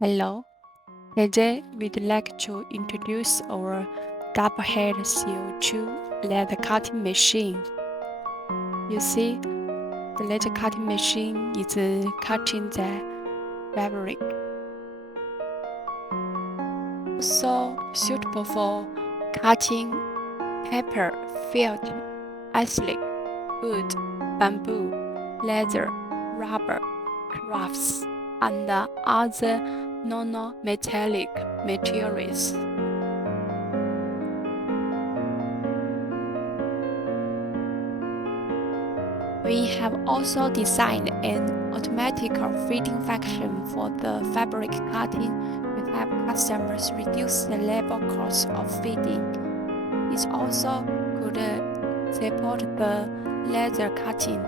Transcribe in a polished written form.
Hello, today we'd like to introduce our double-head CO2 laser cutting machine. You see, the laser cutting machine is cutting the fabric, also suitable for cutting paper, felt, acrylic, wood, bamboo, leather, rubber, crafts, and other non-metallic materials. We have also designed an automatic feeding function for the fabric cutting to help customers reduce the labor cost of feeding. It also could support the laser cutting